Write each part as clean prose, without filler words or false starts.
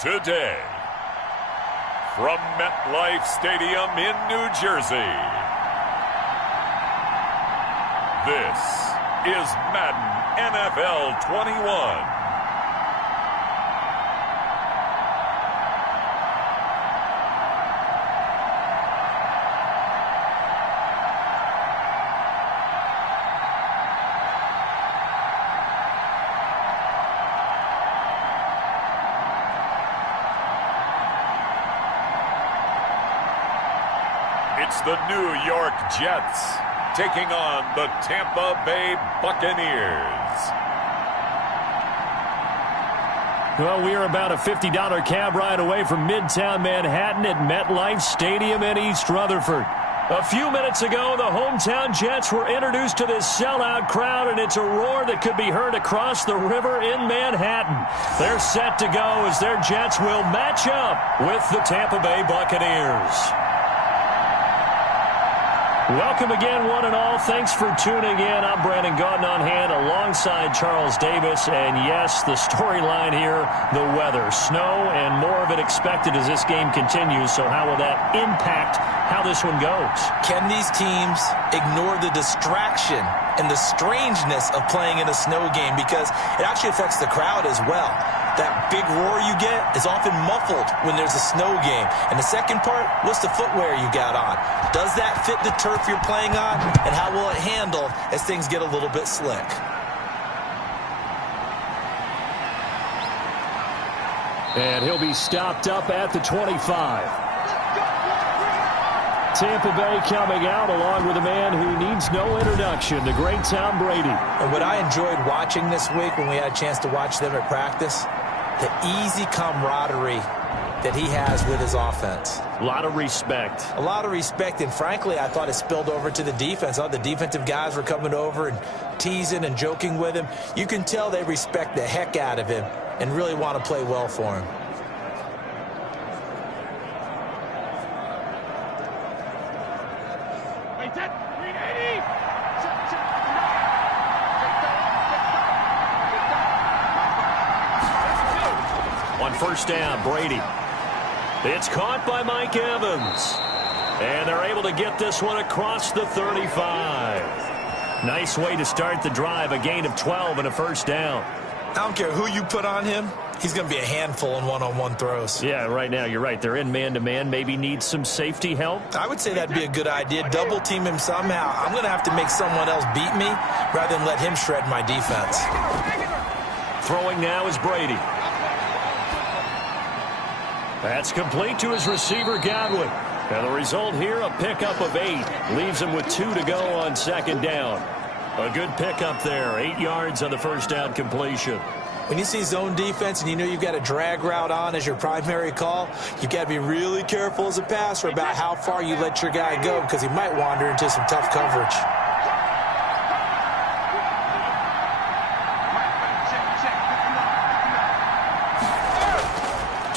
Today, from MetLife Stadium in New Jersey, this is Madden NFL 21. It's the New York Jets taking on the Tampa Bay Buccaneers. Well, we are about a $50 cab ride away from Midtown Manhattan at MetLife Stadium in East Rutherford. A few minutes ago, the hometown Jets were introduced to this sellout crowd, and it's a roar that could be heard across the river in Manhattan. They're set to go as their Jets will match up with the Tampa Bay Buccaneers. Welcome again, one and all. Thanks for tuning in. I'm Brandon Gaudin on hand alongside Charles Davis. And yes, the storyline here, the weather. Snow and more of it expected as this game continues. So how will that impact how this one goes? Can these teams ignore the distraction and the strangeness of playing in a snow game? Because it actually affects the crowd as well. That big roar you get is often muffled when there's a snow game. And the second part, what's the footwear you got on? Does that fit the turf you're playing on? And how will it handle as things get a little bit slick? And he'll be stopped up at the 25. Tampa Bay coming out along with a man who needs no introduction, the great Tom Brady. And what I enjoyed watching this week when we had a chance to watch them at practice, the easy camaraderie that he has with his offense. A lot of respect. A lot of respect, and frankly, I thought it spilled over to the defense. All the defensive guys were coming over and teasing and joking with him. You can tell they respect the heck out of him and really want to play well for him. On first down, Brady. It's caught by Mike Evans. And they're able to get this one across the 35. Nice way to start the drive, a gain of 12 and a first down. I don't care who you put on him. He's going to be a handful in one-on-one throws. Yeah, right now, you're right. They're in man-to-man. Maybe need some safety help. I would say that'd be a good idea. Double team him somehow. I'm going to have to make someone else beat me rather than let him shred my defense. Throwing now is Brady. That's complete to his receiver, Godwin. And the result here, a pickup of 8. Leaves him with 2 to go on second down. A good pickup there. 8 yards on the first down completion. When you see zone defense and you know you've got a drag route on as your primary call, you've got to be really careful as a passer about how far you let your guy go because he might wander into some tough coverage.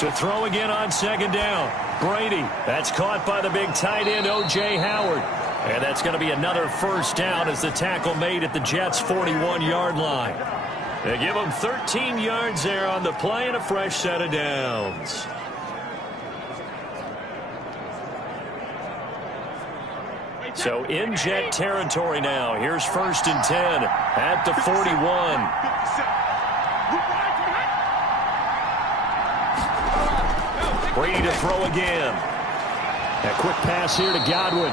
To throw again on second down. Brady. That's caught by the big tight end, O.J. Howard. And that's going to be another first down as the tackle made at the Jets' 41-yard line. They give them 13 yards there on the play and a fresh set of downs. So in Jet territory now. Here's first and 10 at the 41. Brady to throw again. A quick pass here to Godwin.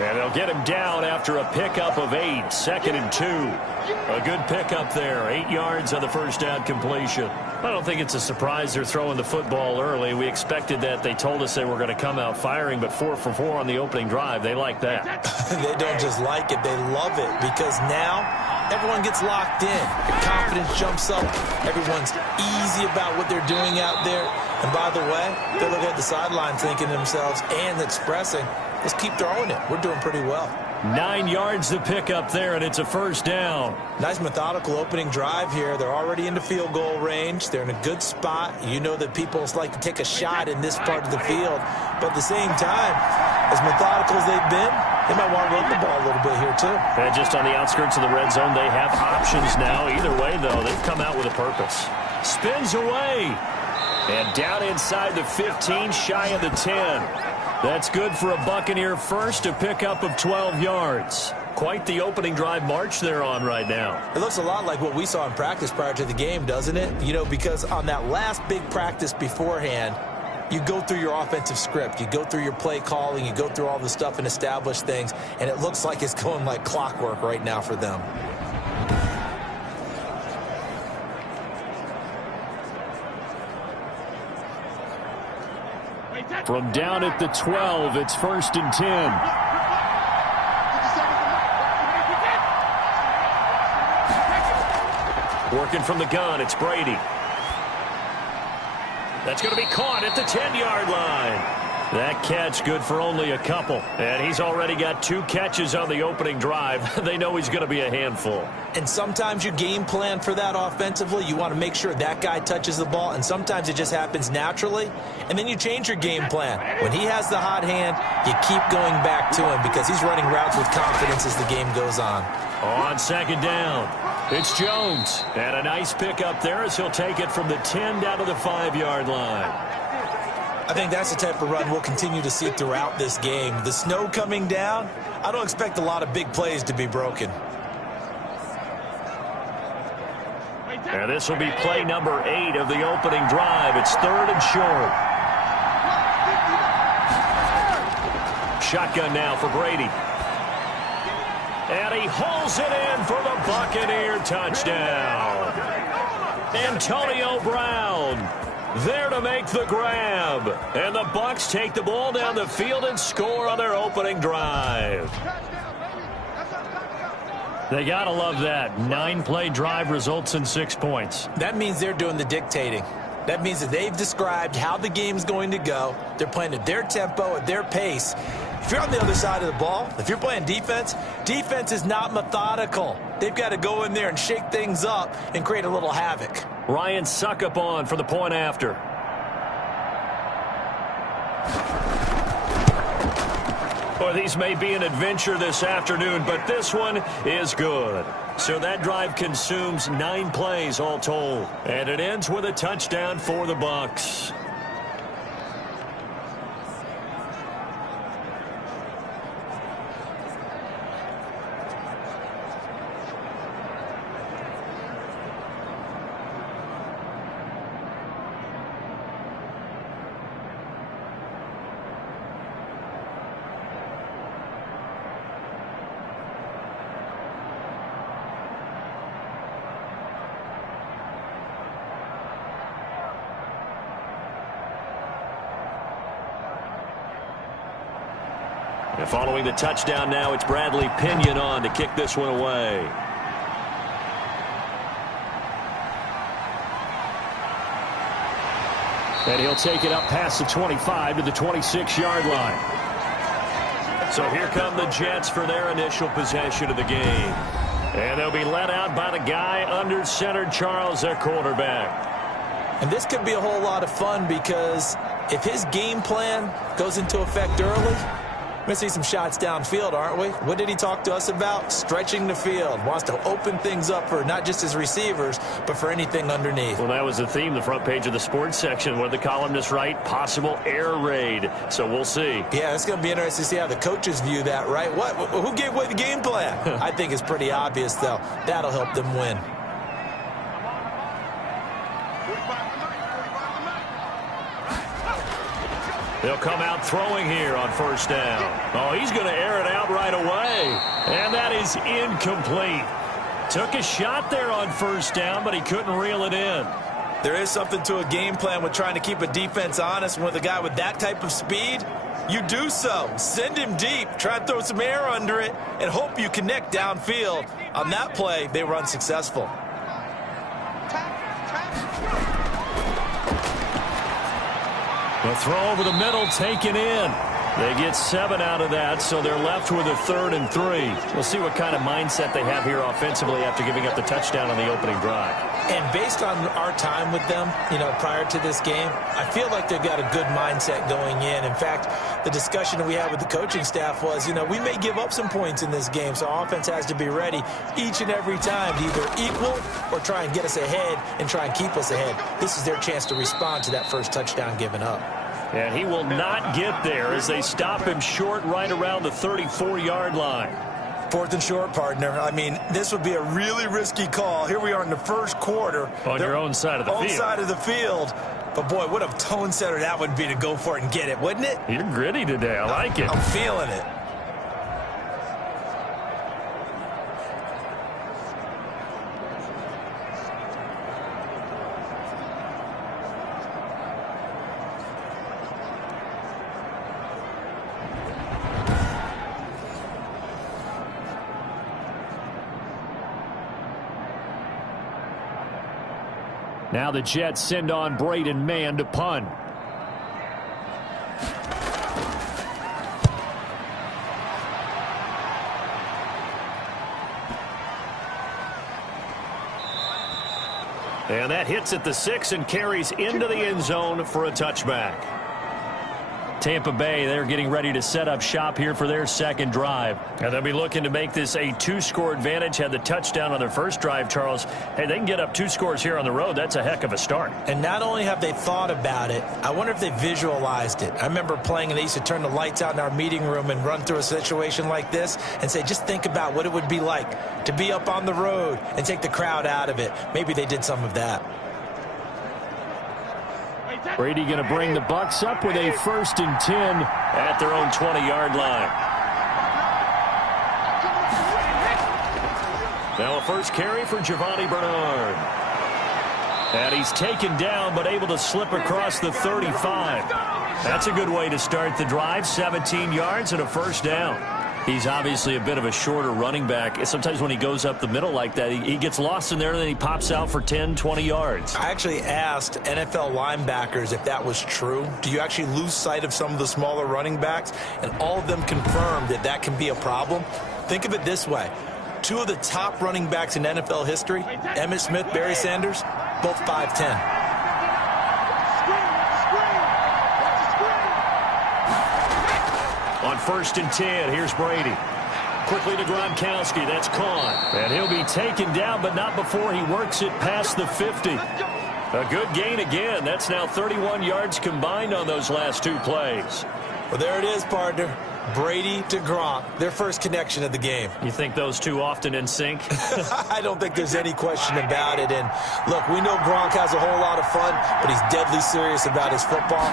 And they'll get him down after a pickup of 8. Second and 2. A good pickup there. 8 yards on the first down completion. I don't think it's a surprise they're throwing the football early. We expected that. They told us they were going to come out firing, but 4 for 4 on the opening drive. They like that. They don't just like it. They love it because now everyone gets locked in. Their confidence jumps up. Everyone's easy about what they're doing out there. And by the way, they're looking at the sideline thinking to themselves and expressing, let's keep throwing it. We're doing pretty well. 9 yards to pick up there, and it's a first down. Nice methodical opening drive here. They're already into field goal range. They're in a good spot. You know that people like to take a shot in this part of the field. But at the same time, as methodical as they've been, They might want to run the ball a little bit here, too. And just on the outskirts of the red zone, they have options now. Either way, though, they've come out with a purpose. Spins away. And down inside the 15, shy of the 10. That's good for a Buccaneer first, a pickup of 12 yards. Quite the opening drive march they're on right now. It looks a lot like what we saw in practice prior to the game, doesn't it? You know, because on that last big practice beforehand, you go through your offensive script, you go through your play calling, you go through all the stuff and establish things, and it looks like it's going like clockwork right now for them. From down at the 12, it's 1st and 10. Working from the gun, it's Brady. That's going to be caught at the 10-yard line. That catch good for only a couple. And he's already got 2 catches on the opening drive. They know he's going to be a handful. And sometimes you game plan for that offensively. You want to make sure that guy touches the ball. And sometimes it just happens naturally. And then you change your game plan. When he has the hot hand, you keep going back to him because he's running routes with confidence as the game goes on. On 2nd down, it's Jones. And a nice pickup there as he'll take it from the 10 down to the 5-yard line. I think that's the type of run we'll continue to see throughout this game. The snow coming down, I don't expect a lot of big plays to be broken. And this will be play number 8 of the opening drive. It's 3rd and short. Shotgun now for Brady. And he hauls it in for the Buccaneer touchdown. Antonio Brown there to make the grab. And the Bucs take the ball down the field and score on their opening drive. They got to love that. 9-play drive results in 6 points. That means they're doing the dictating. That means that they've described how the game's going to go. They're playing at their tempo, at their pace. If you're on the other side of the ball, if you're playing defense, defense is not methodical. They've got to go in there and shake things up and create a little havoc. Ryan Suckup on for the point after. Well, these may be an adventure this afternoon, but this one is good. So that drive consumes 9 plays all told. And it ends with a touchdown for the Bucs. And following the touchdown now, it's Bradley Pinion on to kick this one away. And he'll take it up past the 25 to the 26-yard line. So here come the Jets for their initial possession of the game. And they'll be let out by the guy under center, Charles, their quarterback. And this could be a whole lot of fun because if his game plan goes into effect early, we're going to see some shots downfield, aren't we? What did he talk to us about? Stretching the field. Wants to open things up for not just his receivers, but for anything underneath. Well, that was the theme, the front page of the sports section, where the columnists write possible air raid. So we'll see. Yeah, it's going to be interesting to see how the coaches view that, right? Who gave away the game plan? I think it's pretty obvious, though. That'll help them win. They'll come out throwing here on 1st down. Oh, he's going to air it out right away. And that is incomplete. Took a shot there on 1st down, but he couldn't reel it in. There is something to a game plan with trying to keep a defense honest. With a guy with that type of speed, you do so. Send him deep. Try and throw some air under it and hope you connect downfield. On that play, they were unsuccessful. The throw over the middle taken in. They get 7 out of that, so they're left with a 3rd and 3. We'll see what kind of mindset they have here offensively after giving up the touchdown on the opening drive. And based on our time with them, prior to this game, I feel like they've got a good mindset going in. In fact, the discussion that we had with the coaching staff was, we may give up some points in this game, so our offense has to be ready each and every time to either equal or try and get us ahead and try and keep us ahead. This is their chance to respond to that first touchdown given up. And he will not get there as they stop him short right around the 34-yard line. 4th and short, partner. I mean, this would be a really risky call. Here we are in the first quarter. On your own side of the field. Own side of the field. But, boy, what a tone setter that would be to go for it and get it, wouldn't it? You're gritty today. I like it. I'm feeling it. Now the Jets send on Braden Mann to punt. And that hits at the 6 and carries into the end zone for a touchback. Tampa Bay, they're getting ready to set up shop here for their second drive. And they'll be looking to make this a 2-score advantage. Had the touchdown on their first drive, Charles. Hey, they can get up 2 scores here on the road. That's a heck of a start. And not only have they thought about it, I wonder if they visualized it. I remember playing and they used to turn the lights out in our meeting room and run through a situation like this and say, just think about what it would be like to be up on the road and take the crowd out of it. Maybe they did some of that. Brady going to bring the Bucs up with a 1st and 10 at their own 20-yard line. Now a first carry for Giovanni Bernard. And he's taken down but able to slip across the 35. That's a good way to start the drive. 17 yards and a first down. He's obviously a bit of a shorter running back. Sometimes when he goes up the middle like that, he gets lost in there and then he pops out for 10, 20 yards. I actually asked NFL linebackers if that was true. Do you actually lose sight of some of the smaller running backs? And all of them confirmed that that can be a problem. Think of it this way. 2 of the top running backs in NFL history, Emmitt Smith, Barry Sanders, both 5'10". On 1st and 10, here's Brady. Quickly to Gronkowski. That's caught. And he'll be taken down, but not before he works it past the 50. A good gain again. That's now 31 yards combined on those last 2 plays. Well, there it is, partner. Brady to Gronk, their first connection of the game. You think those two often in sync? I don't think there's any question about it. And look, we know Gronk has a whole lot of fun, but he's deadly serious about his football,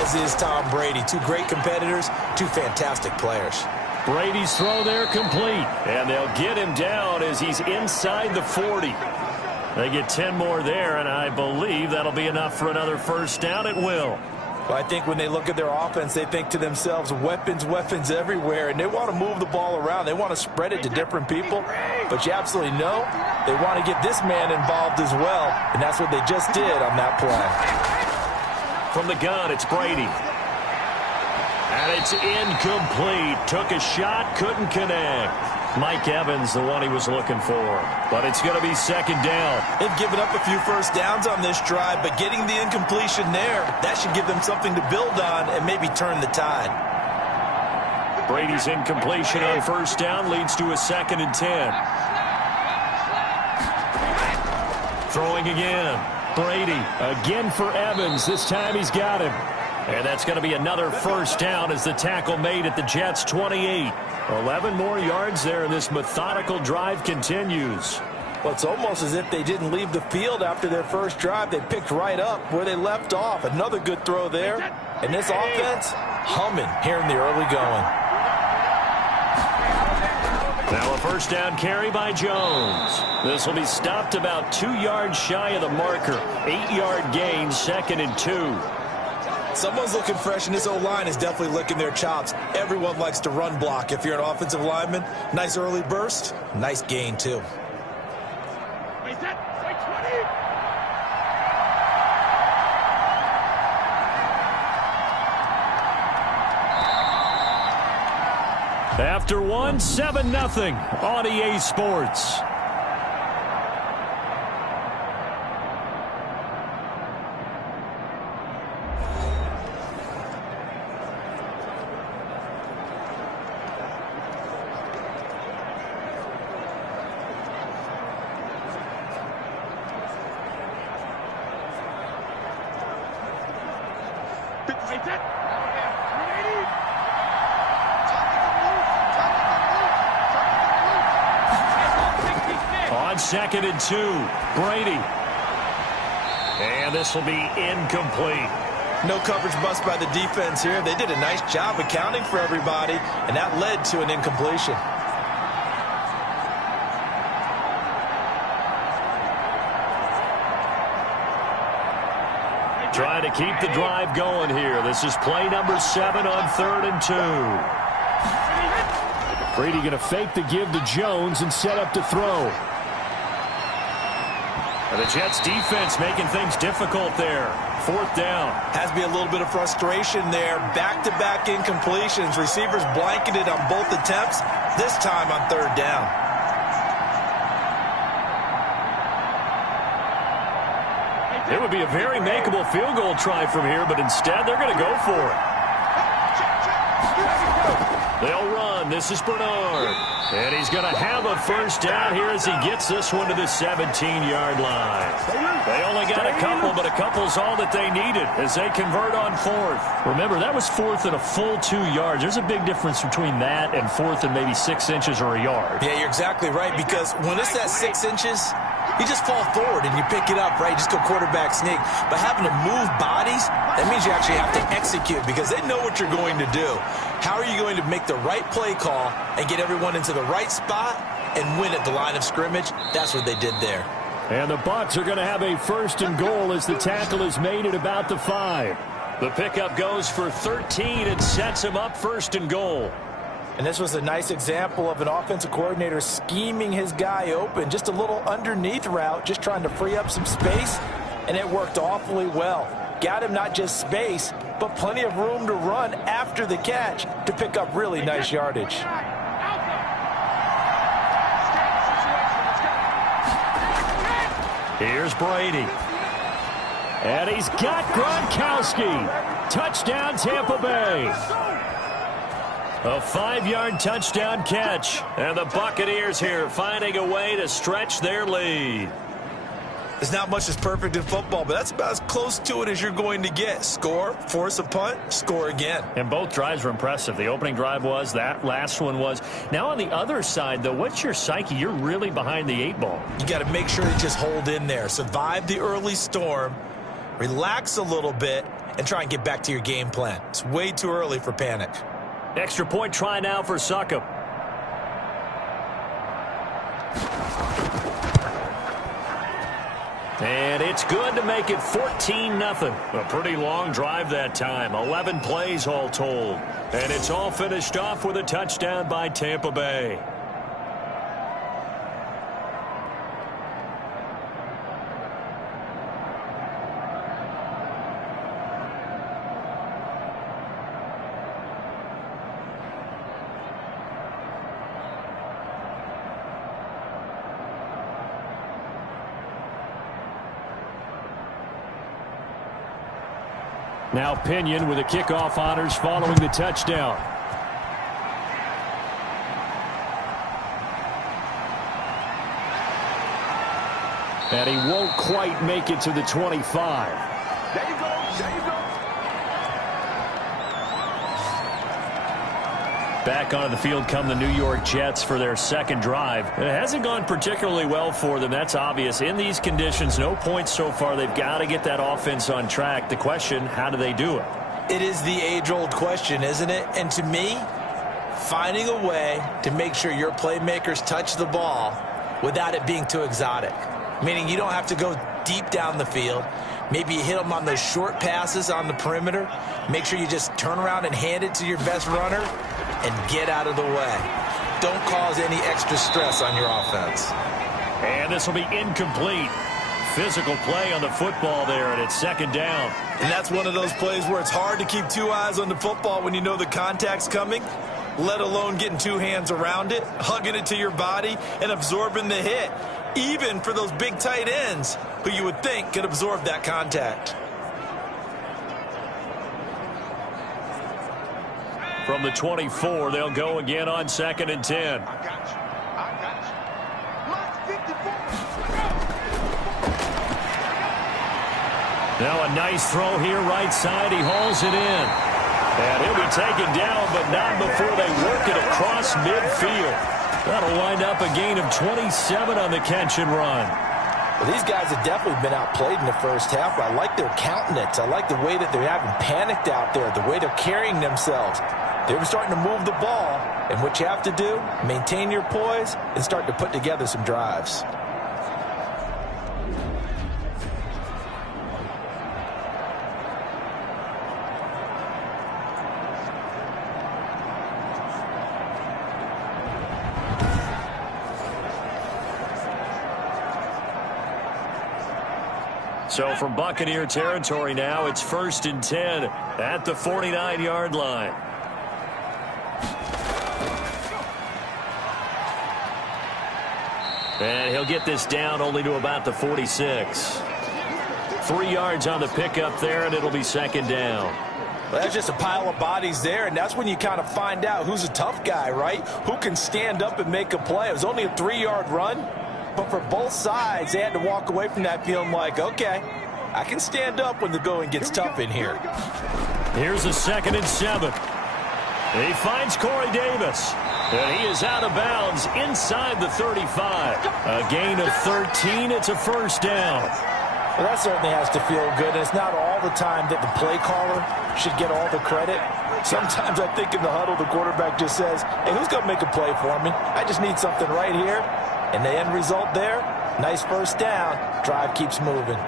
as is Tom Brady. 2 great competitors, 2 fantastic players. Brady's throw there complete, and they'll get him down as he's inside the 40. They get 10 more there, and I believe that'll be enough for another first down. It will. Well, I think when they look at their offense, they think to themselves, weapons, weapons everywhere, and they want to move the ball around. They want to spread it to different people, but you absolutely know they want to get this man involved as well, and that's what they just did on that play. From the gun, it's Brady. And it's incomplete. Took a shot, couldn't connect. Mike Evans, the one he was looking for. But it's going to be second down. They've given up a few first downs on this drive, but getting the incompletion there, that should give them something to build on and maybe turn the tide. Brady's incompletion on first down leads to a 2nd and 10. Throwing again. Brady again for Evans. This time he's got him. And that's going to be another first down as the tackle made at the Jets' 28. 11 more yards there, and this methodical drive continues. Well, it's almost as if they didn't leave the field after their first drive. They picked right up where they left off. Another good throw there. And this offense, humming here in the early going. Now a first down carry by Jones. This will be stopped about 2 yards shy of the marker. 8-yard gain, 2nd and 2. Someone's looking fresh, and this O-line is definitely licking their chops. Everyone likes to run block. If you're an offensive lineman, nice early burst, nice gain, too. After one, 7-0 on EA Sports. On 2nd and 2, Brady. And this will be incomplete. No coverage bust by the defense here. They did a nice job accounting for everybody, and that led to an incompletion. Trying to keep the drive going here. This is play number 7 on 3rd and 2. Brady going to fake the give to Jones and set up to throw. And the Jets defense making things difficult there. 4th down. Has to be a little bit of frustration there. Back-to-back incompletions. Receivers blanketed on both attempts, this time on 3rd down. It would be a very makeable field goal try from here, but instead they're going to go for it. They'll run. This is Bernard. And he's going to have a 1st down here as he gets this one to the 17-yard line. They only got a couple, but a couple's all that they needed as they convert on 4th. Remember, that was 4th and a full 2 yards. There's a big difference between that and 4th and maybe 6 inches or a yard. Yeah, you're exactly right, because when it's that 6 inches, you just fall forward and you pick it up, right? Just go quarterback sneak. But having to move bodies, that means you actually have to execute because they know what you're going to do. How are you going to make the right play call and get everyone into the right spot and win at the line of scrimmage? That's what they did there. And the Bucs are going to have a 1st and goal as the tackle is made at about the 5. The pickup goes for 13 and sets him up 1st and goal. And this was a nice example of an offensive coordinator scheming his guy open. Just a little underneath route, just trying to free up some space, and it worked awfully well. Got him not just space, but plenty of room to run after the catch to pick up really nice yardage. Here's Brady. And he's got Gronkowski. Touchdown, Tampa Bay. A 5-yard touchdown catch. And the Buccaneers here finding a way to stretch their lead. There's not much that's perfect in football, but that's about as close to it as you're going to get. Score, force a punt, score again. And both drives were impressive. The opening drive was, that last one was. Now on the other side, though, what's your psyche? You're really behind the 8 ball. You got to make sure you just hold in there. Survive the early storm, relax a little bit, and try and get back to your game plan. It's way too early for panic. Extra point try now for Succop. And it's good to make it 14-0. A pretty long drive that time. 11 plays all told. And it's all finished off with a touchdown by Tampa Bay. Now Pinion with the kickoff honors following the touchdown. And he won't quite make it to the 25. There you go. There you go. Back onto the field come the New York Jets for their second drive. It hasn't gone particularly well for them. That's obvious. In these conditions, no points so far. They've got to get that offense on track. The question, how do they do it? It is the age-old question, isn't it? And to me, finding a way to make sure your playmakers touch the ball without it being too exotic. Meaning you don't have to go deep down the field. Maybe you hit them on those short passes on the perimeter. Make sure you just turn around and hand it to your best runner and get out of the way. Don't cause any extra stress on your offense. And this will be incomplete. Physical play on the football there, and it's second down. And that's one of those plays where it's hard to keep two eyes on the football when you know the contact's coming. let alone getting two hands around it, hugging it to your body, and absorbing the hit, even for those big tight ends who you would think could absorb that contact. From the 24, they'll go again on 2nd and 10. Now a nice throw here, right side. He hauls it in. And he'll be taken down, but not before they work it across midfield. That'll wind up a gain of 27 on the catch and run. Well, these guys have definitely been outplayed in the first half. I like their countenance. I like the way that they're having panicked out there, the way they're carrying themselves. They're starting to move the ball, and what you have to do, maintain your poise and start to put together some drives. So from Buccaneer territory now, it's 1st and 10 at the 49-yard line. And he'll get this down only to about the 46. 3 yards on the pickup there, and it'll be 2nd down. Well, that's just a pile of bodies there, and that's when you kind of find out who's a tough guy, right? Who can stand up and make a play. It was only a 3-yard run, but for both sides, they had to walk away from that feeling like, okay, I can stand up when the going gets tough in here. Here's a 2nd and 7. He finds Corey Davis. And he is out of bounds inside the 35. A gain of 13. It's a 1st down. Well, that certainly has to feel good. And it's not all the time that the play caller should get all the credit. Sometimes I think in the huddle, the quarterback just says, hey, who's going to make a play for me? I just need something right here. And the end result there, nice 1st down. Drive keeps moving.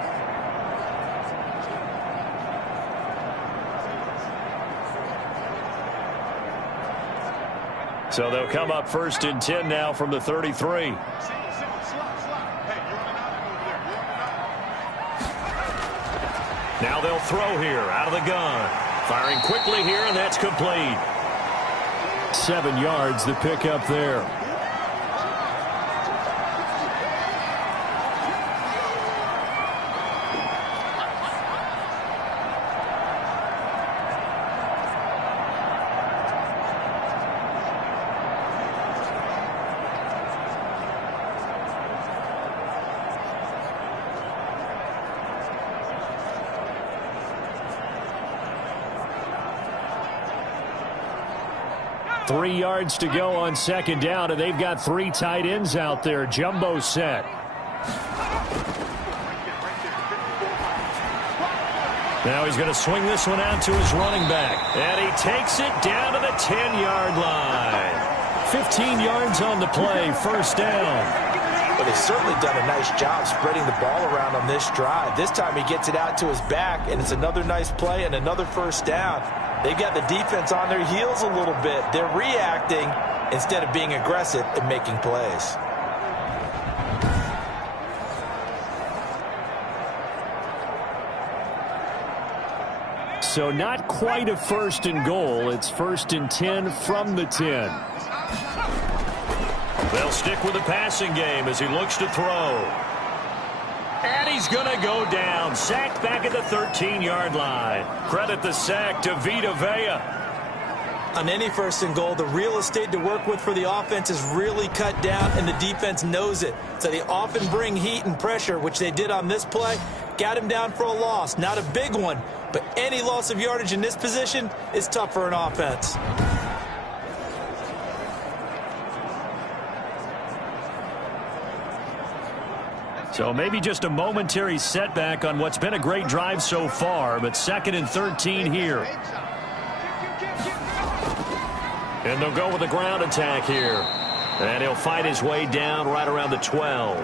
So they'll come up 1st and 10 now from the 33. Now they'll throw here out of the gun. Firing quickly here, and that's complete. 7 yards the pickup there. Three yards to go on 2nd down, and they've got 3 tight ends out there. Jumbo set. Now he's going to swing this one out to his running back. And he takes it down to the 10-yard line. 15 yards on the play, 1st down. But they've certainly done a nice job spreading the ball around on this drive. This time he gets it out to his back, and it's another nice play and another 1st down. They've got the defense on their heels a little bit. They're reacting instead of being aggressive and making plays. So not quite a 1st and goal. It's 1st and 10 from the 10. They'll stick with the passing game as he looks to throw. And he's going to go down. Sacked back at the 13-yard line. Credit the sack to Vita Vea. On any 1st and goal, the real estate to work with for the offense is really cut down, and the defense knows it. So they often bring heat and pressure, which they did on this play. Got him down for a loss. Not a big one, but any loss of yardage in this position is tough for an offense. So maybe just a momentary setback on what's been a great drive so far, but 2nd and 13 here. And they'll go with a ground attack here. And he'll fight his way down right around the 12.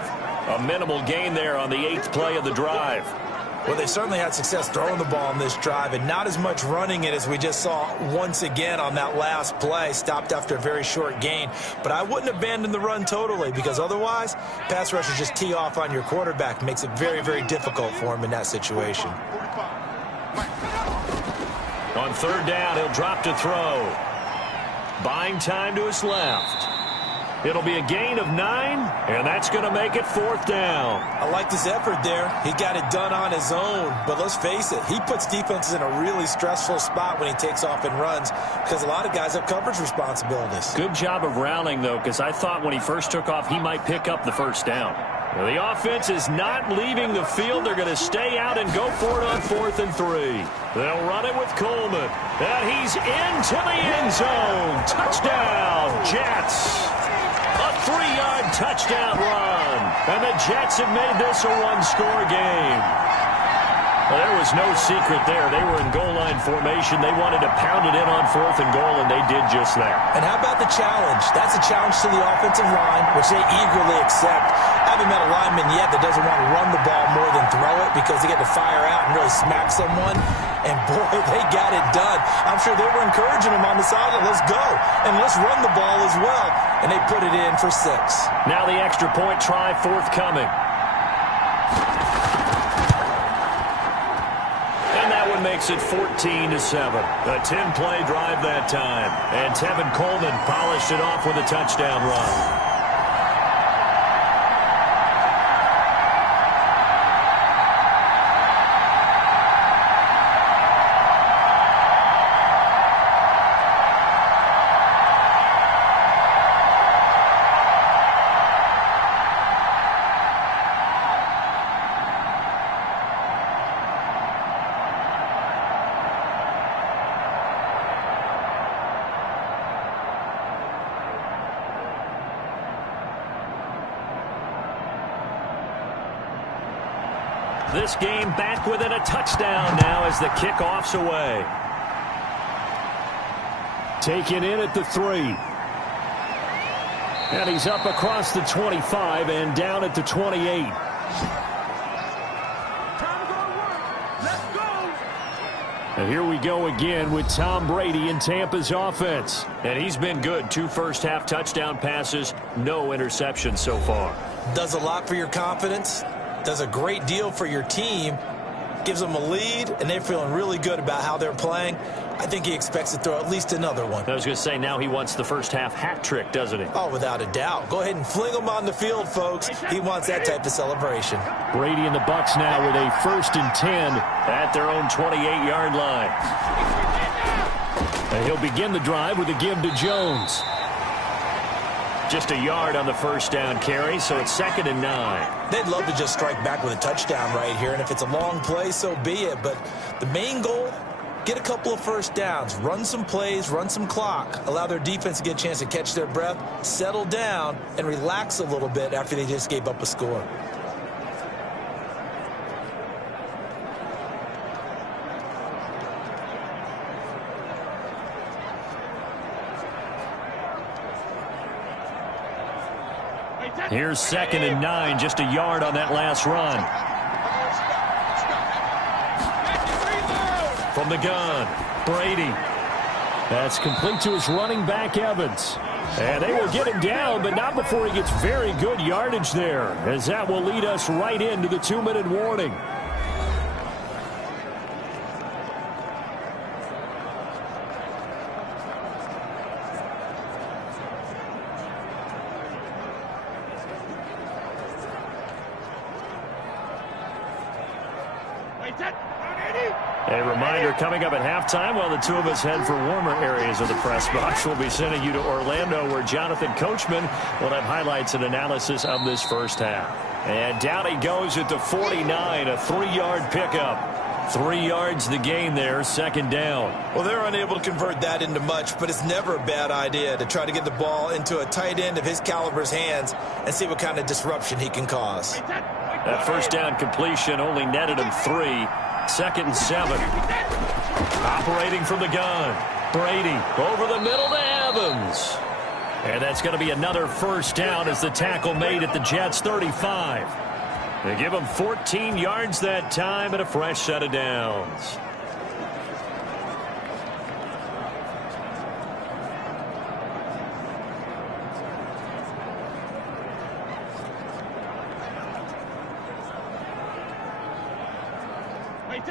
A minimal gain there on the 8th play of the drive. Well, they certainly had success throwing the ball in this drive, and not as much running it as we just saw once again on that last play. Stopped after a very short gain. But I wouldn't abandon the run totally, because otherwise, pass rushers just tee off on your quarterback. Makes it very, very difficult for him in that situation. On 3rd down, he'll drop to throw. Buying time to his left. It'll be a gain of 9, and that's going to make it 4th down. I like this effort there. He got it done on his own. But let's face it, he puts defenses in a really stressful spot when he takes off and runs because a lot of guys have coverage responsibilities. Good job of rallying, though, because I thought when he first took off, he might pick up the first down. Well, the offense is not leaving the field. They're going to stay out and go for it on 4th and 3. They'll run it with Coleman. And he's into the end zone. Touchdown, Jets. A 3-yard touchdown run. And the Jets have made this a one-score game. Well, there was no secret there. They were in goal line formation. They wanted to pound it in on 4th and goal, and they did just that. And how about the challenge? That's a challenge to the offensive line, which they eagerly accept. I haven't met a lineman yet that doesn't want to run the ball more than throw it because they get to fire out and really smack someone. And, boy, they got it done. I'm sure they were encouraging him on the sideline. Let's go. And let's run the ball as well. And they put it in for 6. Now the extra point try forthcoming. Makes it 14-7. A 10-play drive that time. And Tevin Coleman polished it off with a touchdown run. This game back within a touchdown now as the kickoff's away. Taken in at the 3. And he's up across the 25 and down at the 28. And here we go again with Tom Brady in Tampa's offense. And he's been good. 2 first-half touchdown passes, no interceptions so far. Does a lot for your confidence. Does a great deal for your team, gives them a lead, and they're feeling really good about how they're playing. I think he expects to throw at least another one. I was going to say, now he wants the first half hat trick, doesn't he? Oh, without a doubt. Go ahead and fling him on the field, folks. He wants that type of celebration. Brady and the Bucs now with a 1st and 10 at their own 28-yard line. And he'll begin the drive with a give to Jones. Just a yard on the first down carry, so it's 2nd and 9. They'd love to just strike back with a touchdown right here, and if it's a long play, so be it. But the main goal, get a couple of first downs, run some plays, run some clock, allow their defense to get a chance to catch their breath, settle down, and relax a little bit after they just gave up a score. Here's 2nd and 9, just a yard on that last run. From the gun, Brady. That's complete to his running back, Evans. And they will get him down, but not before he gets very good yardage there, as that will lead us right into the 2-minute warning. A reminder coming up at halftime while the two of us head for warmer areas of the press box. We'll be sending you to Orlando where Jonathan Coachman will have highlights and analysis of this first half. And down he goes at the 49, a 3-yard pickup. 3 yards the gain there, 2nd down. Well, they're unable to convert that into much, but it's never a bad idea to try to get the ball into a tight end of his caliber's hands and see what kind of disruption he can cause. That first down completion only netted him 3. 2nd and 7. Operating from the gun. Brady over the middle to Evans. And that's going to be another first down as the tackle made at the Jets' 35. They give him 14 yards that time and a fresh set of downs.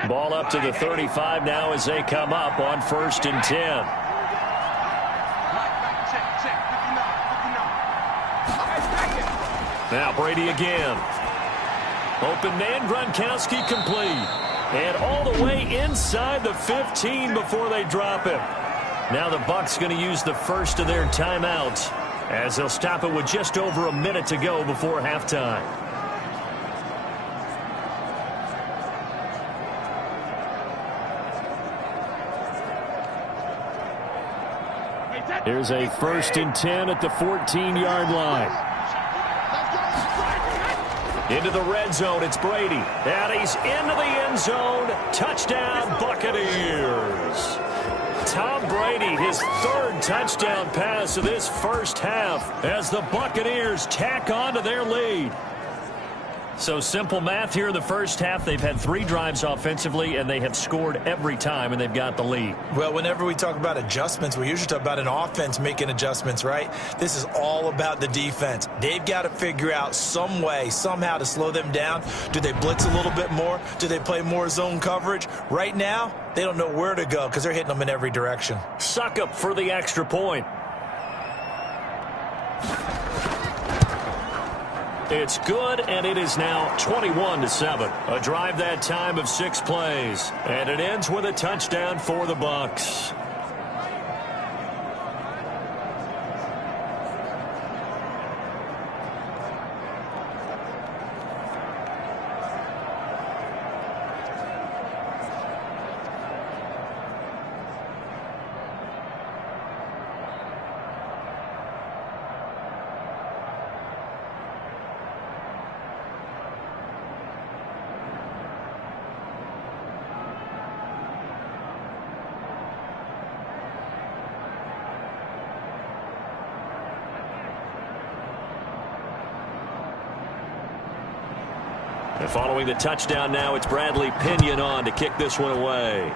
Ball up to the 35 now as they come up on 1st and 10. Now Brady again. Open man, Gronkowski complete. And all the way inside the 15 before they drop him. Now the Bucs going to use the first of their timeouts as they'll stop it with just over a minute to go before halftime. Here's a 1st and 10 at the 14-yard line. Into the red zone, it's Brady. And he's into the end zone. Touchdown, Buccaneers. Tom Brady, his 3rd touchdown pass of this first half as the Buccaneers tack on to their lead. So simple math here in the first half. They've had 3 drives offensively, and they have scored every time, and they've got the lead. Well, whenever we talk about adjustments, we usually talk about an offense making adjustments, right? This is all about the defense. They've got to figure out some way, somehow to slow them down. Do they blitz a little bit more? Do they play more zone coverage? Right now, they don't know where to go because they're hitting them in every direction. Suck up for the extra point. It's good, and it is now 21-7. A drive that time of 6 plays. And it ends with a touchdown for the Bucs. And following the touchdown now, it's Bradley Pinion on to kick this one away.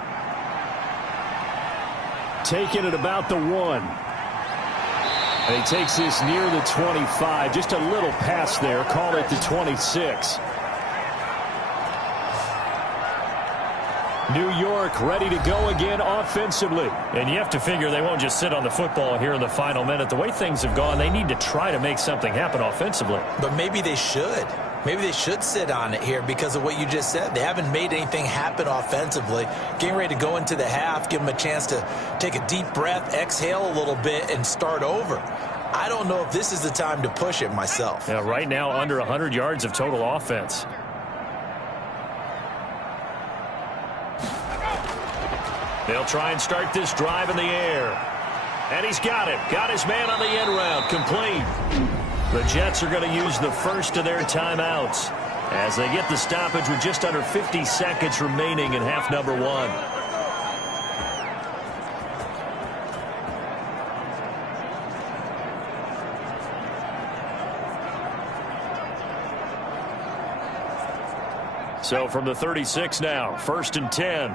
Taking it about the 1. And he takes this near the 25. Just a little pass there. Call it the 26. New York ready to go again offensively. And you have to figure they won't just sit on the football here in the final minute. The way things have gone, they need to try to make something happen offensively. But maybe they should. Maybe they should sit on it here because of what you just said. They haven't made anything happen offensively. Getting ready to go into the half, give them a chance to take a deep breath, exhale a little bit, and start over. I don't know if this is the time to push it myself. Yeah, right now under 100 yards of total offense. They'll try and start this drive in the air. And he's got it. Got his man on the end route. Complete. The Jets are going to use the first of their timeouts as they get the stoppage with just under 50 seconds remaining in half number 1. So from the 36 now, 1st and 10.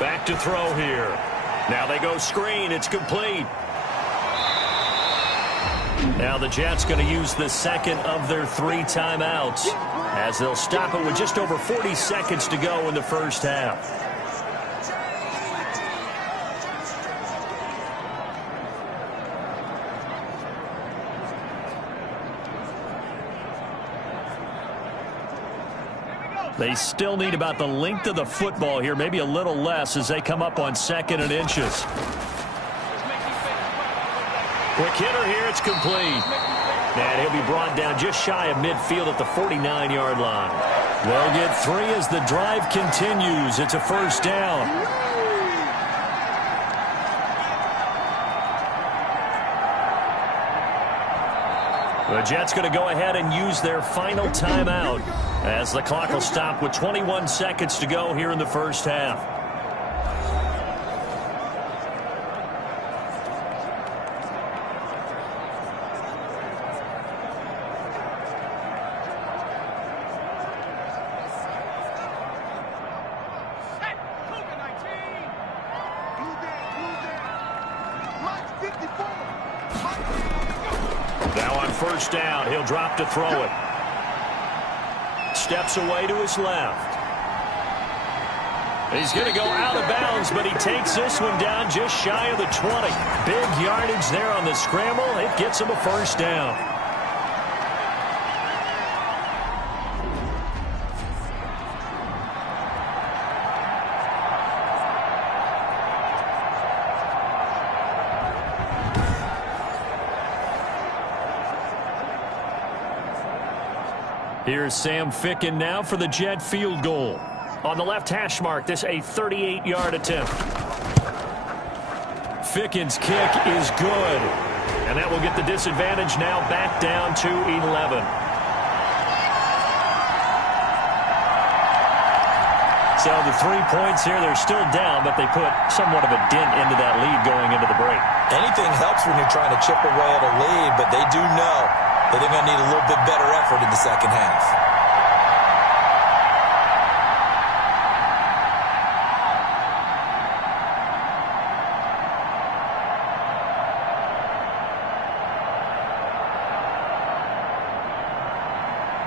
Back to throw here. Now they go screen. It's complete. Now the Jets going to use the second of their 3 timeouts as they'll stop it with just over 40 seconds to go in the first half. They still need about the length of the football here, maybe a little less as they come up on 2nd and inches. Quick hitter here, it's complete. And he'll be brought down just shy of midfield at the 49-yard line. They'll get 3 as the drive continues. It's a first down. The Jets going to go ahead and use their final timeout as the clock will stop with 21 seconds to go here in the first half. Now on first down, he'll drop to throw it. Steps away to his left. He's going to go out of bounds, but he takes this one down just shy of the 20. Big yardage there on the scramble. It gets him a first down. Here's Sam Ficken now for the Jet field goal. On the left hash mark, this a 38-yard attempt. Ficken's kick is good. And that will get the disadvantage now back down to 11. So the 3 points here, they're still down, but they put somewhat of a dent into that lead going into the break. Anything helps when you're trying to chip away at a lead, but they do know that they're going to need a little bit better effort in the second half.